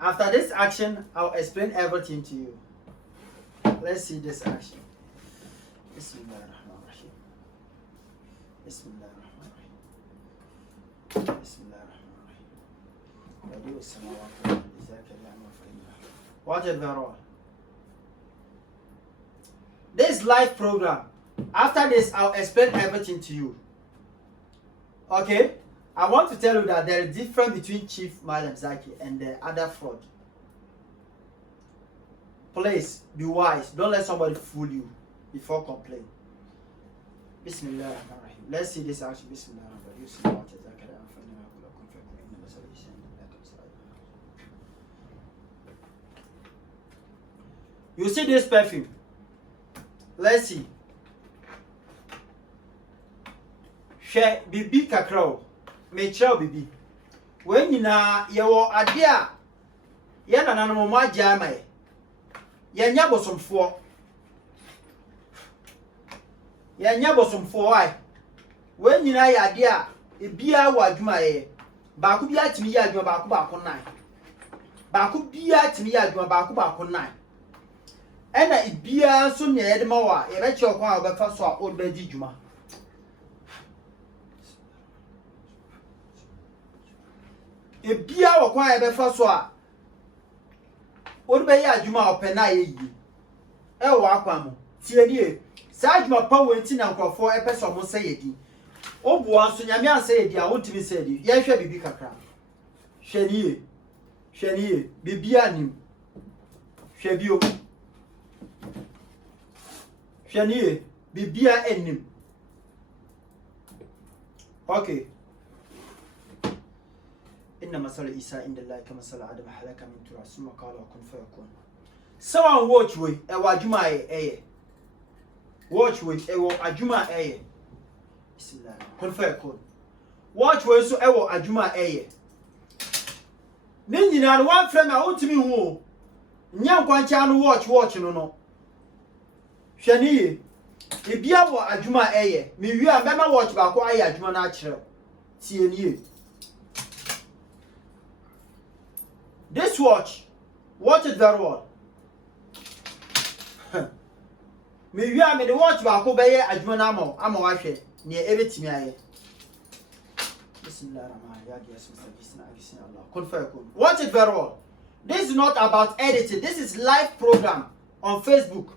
After this action, I'll explain everything to you. Let's see this action. Bismillahirrahmanirrahim. Bismillahirrahmanirrahim. Bismillahirrahmanirrahim. Watch it very well. This live program. After this, I'll explain everything to you. Okay? I want to tell you that there is a difference between Chief Malam Zaki and the other fraud. Please be wise. Don't let somebody fool you before complain. Bismillahirrahmanirrahim. Let's see this action. Bismillahirrahmanirrahim. You see this perfume? Let's see. Share bibi kakrao. Me chow bibi. When you na yawo adia. Yana na no ma jama e. Yanya bosomfo. Yanya bosomfo ai. When you na ya adia ebia wa adwuma e. Ba ku bia timi ya adwuma ba ku nan. Ba ku bia timi ya adwuma ba ku nan. Ena ibia so ne yede ma wa ye be che okwa a obefa so a odba di dwuma. Ebia okwa ye be fa so a odba ya adwuma opena ye yi. E wo akwa mo tie die sa adwuma pa wenti na nkrofo e pese omo se yedi. Obu anso nyame anse yedi a wontimi se yedi. Ye hwe bibi kakra. Hwe nie bibi anim. Hwe bio. Shaniye bibia enim. Okay. Inna masala Isa inda Allah kama masala Adam halaka min tura summa qala kun fayakun. Someone watch we e wa adwuma eye. Watch we e wo adwuma eye. Bismillah. Kun fayakun. Watch we so e wo adwuma eye. Ne nyina no wan frame a wotimi hu. Nya nkwancha no watch no. Shaniye ebia wo adwuma eye me wi a mema watch ba ko aye adwuma na akire tie nie. This watch it very well. Me wi a me the watch ba ko be ye adwuma na ama wa hwe ne ebetimi aye. Watch it very well. This is not about editing. This is live program on Facebook.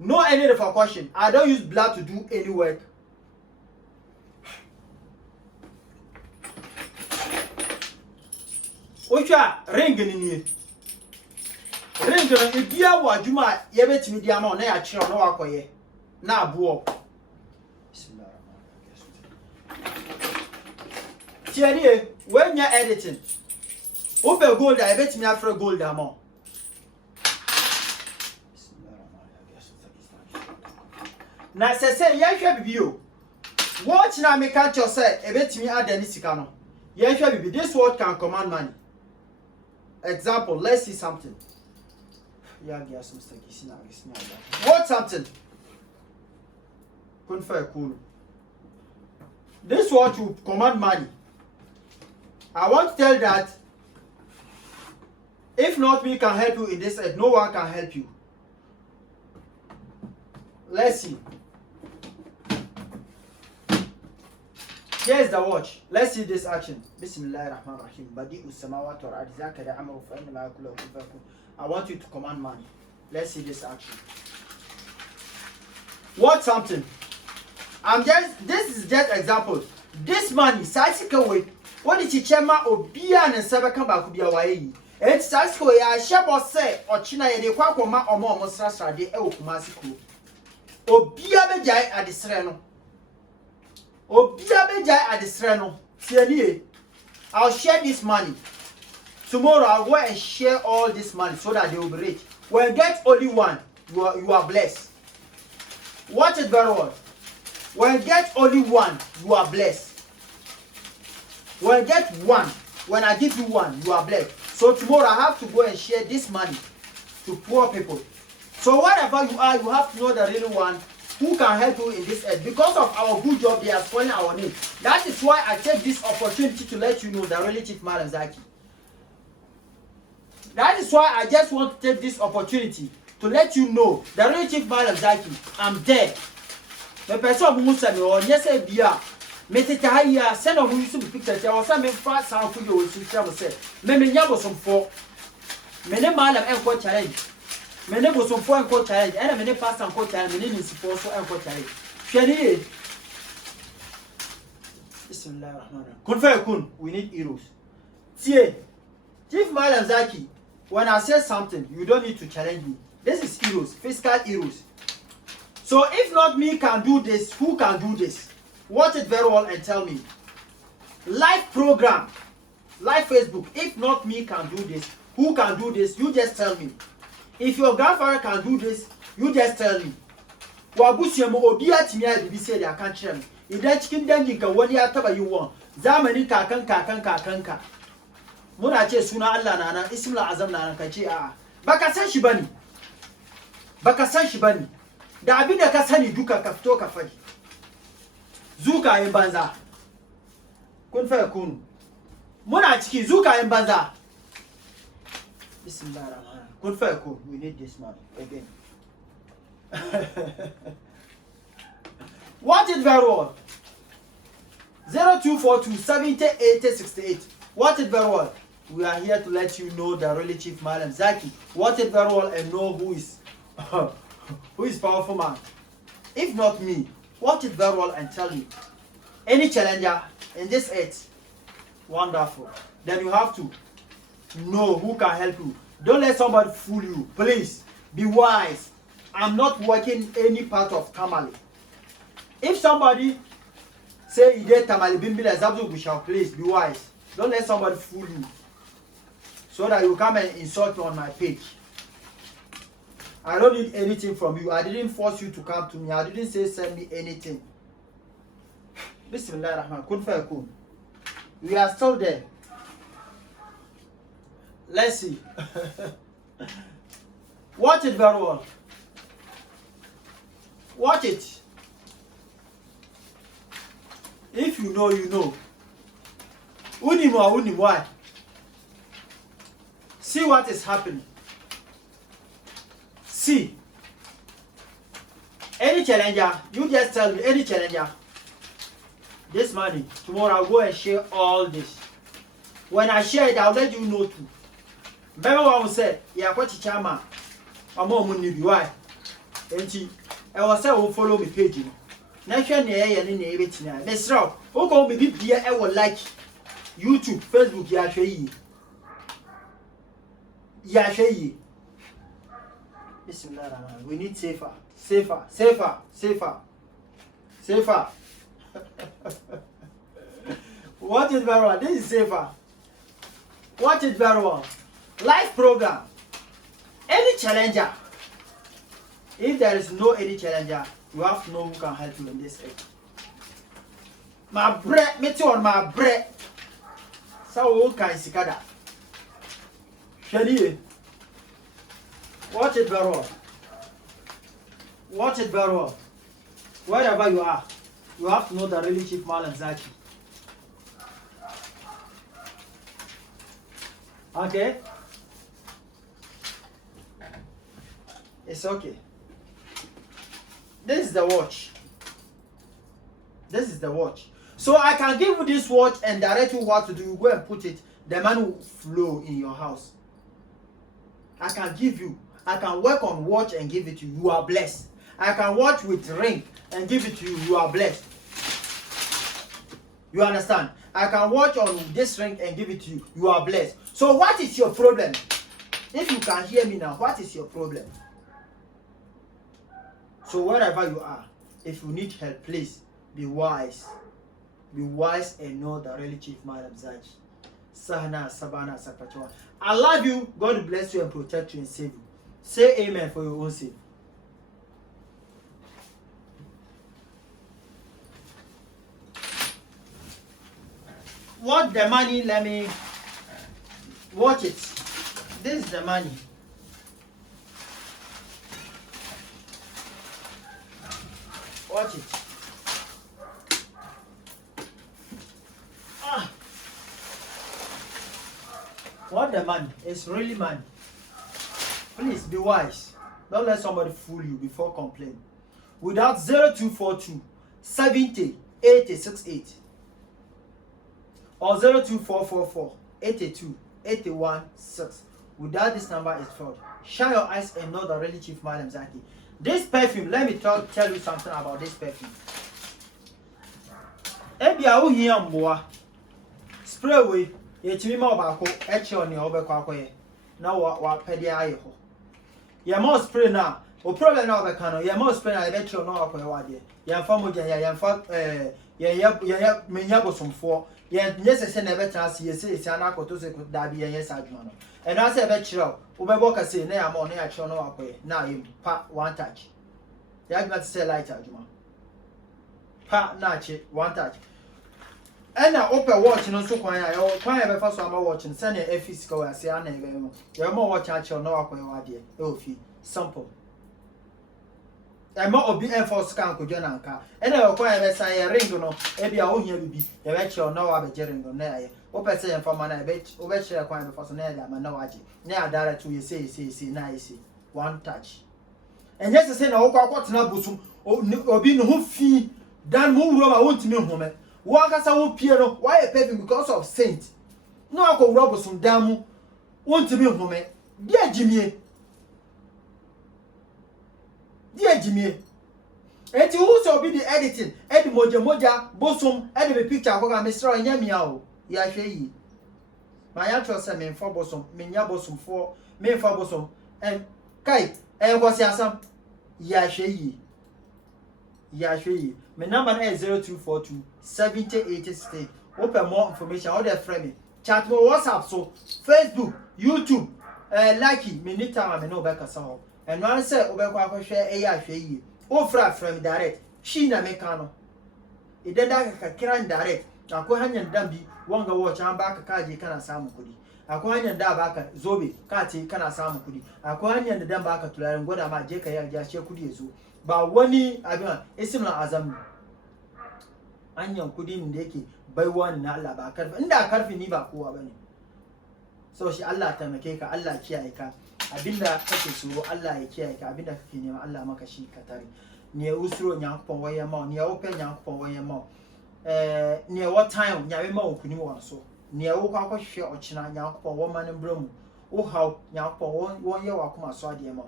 No any of a question. I don't use blood to do any work. Ocha ring ni. Ring no ebia wo adwuma ye betimi dia ma na ya kire no wakoye. Na abo. Tiari when you editing. Open gold, I bet me after gold amount. Now, say, yeah, you watch now, make catch yourself, a bet me add any sicano. Yeah, this word can command money. Example, let's see something. Yeah, yes, Mr. Kisina. What something? Confer cool. This word to command money. I want to tell that. If not me can help you in this earth, no one can help you. Let's see. Here's the watch. Let's see this action. Bismillahirrahmanirrahim. Badi'us samawati wal ardi zakara amru fa inna ma yakulu kun fayakun. I want you to command money. Let's see this action. What something? This is just example. This money, Sasika way. What did Chichema Obia and Sabaka Bakubia Wai? It's Sasko ya Shabo say or China de Quakoma or more Mosra de El Kumasiku. Obia Bejai at the Sereno. Obia Bejai at the Sereno. Tierney, I'll share this money. Tomorrow I'll go and share all this money so that they will be rich. When get only one, you are blessed. Watch it very well. When get only one, you are blessed. When get one, when I give you one, you are blessed. So tomorrow I have to go and share this money to poor people. So whatever you are, you have to know the real one who can help you in this earth. Because of our good job, they are spoiling our name. That is why I take this opportunity to let you know the really Chief Malam Zaki. That is why I just want to take this opportunity to let you know the really Chief Malam Zaki. I'm there. The person who said me or yes, bia. Metitahia send on who pictures. I was some fast sound for you. She said, "Maybe you was some for many Malam and coach challenge. Many was some for and coach challenge. And many past and coach challenge. Many is for so and coach challenge. Shani, Kun, we need heroes. See, Chief Malam Zaki, when I say something, you don't need to challenge me. This is heroes, physical heroes. So if not me can do this, who can do this? Watch it very well and tell me. Live program, live Facebook. If not me can do this, who can do this? You just tell me. If your grandfather can do this, you just tell me. Wabusiamo obia timia bibi say they can't share me. Idan cikin dangin ka wani ya taba yi won zamanin kakanka muna ce suna Allah na nan ismul azam na nan ka ce a'a baka san shi bane da abin da ka sani duka ka fito ka fadi zukayen banza kun fa kun muna ciki zukayen banza bismillahirrahmanirrahim kun fa kun we need this man again. Watch it very well. 0242 70 80 68. Watch it very well. We are here to let you know the really Chief Malam Zaki. Watch it very well and know who is powerful man. If not me, watch it very well and tell me. Any challenger in this earth, wonderful. Then you have to know who can help you. Don't let somebody fool you. Please be wise. I'm not working any part of Tamale. If somebody say he did Tamale Bimbila Zabzu Bushal, please be wise. Don't let somebody fool you. So that you come and insult me on my page. I don't need anything from you. I didn't force you to come to me. I didn't say send me anything. Bismillahirrahmanirrahim. Kun fayakun. We are still there. Let's see. Watch it very well. Watch it. If you know, you know. Unim, why? See what is happening. See. Any challenger, you just tell me, any challenger, this money, tomorrow I'll go and share all this. When I share it, I'll let you know too. Remember what I said? Yeah, what you chama? I'm more money. Why? And I was saying, will follow me page. Next year, let's rock. Who can be here? I will like YouTube, Facebook, Yashay. We need safer. Watch it very well. This is safer. Watch it very well. Live program. Any challenger. If there is no any challenger, you have to know who can help you in this area. My bread, me too on my bread. So who can see that? Shadi. Watch it very well. Watch it very well. Wherever you are, you have to know the really Chief Malam Zaki. Okay? It's okay. This is the watch. This is the watch. So I can give you this watch and direct you what to do. You go and put it. The money will flow in your house. I can give you. I can work on watch and give it to you. You are blessed. I can watch with ring and give it to you. You are blessed. You understand? I can watch on this ring and give it to you. You are blessed. So what is your problem? If you can hear me now, what is your problem? So wherever you are, if you need help, please be wise. Be wise and know the really Chief Malam Zaki. Sahana Sabana Sakachwa. I love you. God bless you and protect you and save you. Say amen for your own sake. Watch the money, let me watch it. This is the money. Watch it. What the money? It's really money. Please be wise. Don't let somebody fool you before complaining. Without 0242 70 80 68 or 02444 82 81 6. Without this number is fraud. Shine your eyes and know the really Chief Malam Zaki. This perfume, let me tell you something about this perfume. Ebia wo hia mboa. Spray we yetimi ma obako eche oni obekọ akoye. Na wa pede aye ho. Ye mo spray na o problem na obeka no ye mo spray na ebe che no akoye wade. Ye mfa moja ye mfa ye menya bosomfo. Ye nyesese na ebe tra se ye se ana akoto se da bi ye sa adwuma no. And I say ebe chiro obebo ka se na ya mo na ya che no akoye na ye pa one touch. Ye adwuma say light adwuma. Pa na che one touch. And now open watch no so kwan ya o kwan ya be fa so ama watch no say na physical ya say na ebe mo ya mo watch a che no akoye wade e o fi simple e mo obi enforce kan ko jona nka e na kwan ya be say ring no e bia o hia bibi e be che no wa be ring no na ya o pe say enfa ma na e be o be che kwan be fa so na ya ma na waje na ya dara to you say na you say one touch and yes say na o kwa kwotena busum obi no ho fi dan mo wuro ma wontimi home Wakasa wo pie no why a perfume because of saint no akọ wuro bosom damu wontimi home dia jimie eti who so be the editing edi moja bosom edi be picture akọ me sra nya mia o ya hwe yi ma ya tro se me mfa bosom me nya bosom fo me mfa bosom kai kwasi asam ya hwe yi my number is 0242 70 80 60. Open more information. All that friend me. Chat me WhatsApp so Facebook, YouTube, like me need time me no back asao. And one say obekwa ko share eya hwe yi. O fra from direct. She na me kano. E deda ka kira direct. Akwai hanyar dan bi wanga watch an baka kaje kana samu kudi. Akwai hanyar da baka zobe ka ce kana samu kudi. Akwai hanyar da dan baka tularin gwada ma je ka yarda she kudi yazo. Ba wani abin ismul azam anyan kudin da yake baiwa na Allah ba karfi inda karfi ni ba kowa bane so shi Allah ta make ka Allah kiyaye ka abinda kake tsoro Allah ya kiyaye ka abinda kake nema Allah maka shi ka tare ne usro nyankopon waye ma ne open nyankopon waye ma ne what time nyawe ma okuni won so ne wo kwa hwe ochina nyankopon wo ma ne bramu wo haw nyankopon won ye wa kuma so ade ma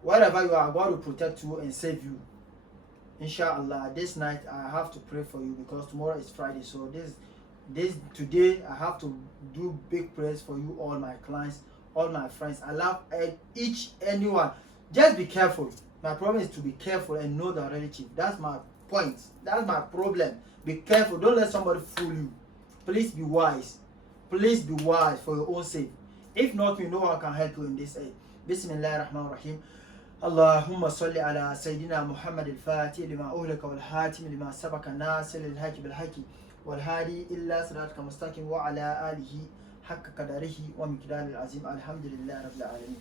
whatever you are, God will protect you and save you. Inshallah, this night I have to pray for you because tomorrow is Friday. So today I have to do big prayers for you, all my clients, all my friends. I love anyone. Just be careful. My problem is to be careful and know the relative. That's my point. That's my problem. Be careful. Don't let somebody fool you. Please be wise. Please be wise for your own sake. If not, no one can help you in this aid. Bismillahirrahmanirrahim. اللهم صل على سيدنا محمد الفاتح لما أهلك والحاتم لما سبق الناس للحق بالحق والهادي إلا صراطك المستقيم وعلى آله حق قدره ومقدار العظيم الحمد لله رب العالمين.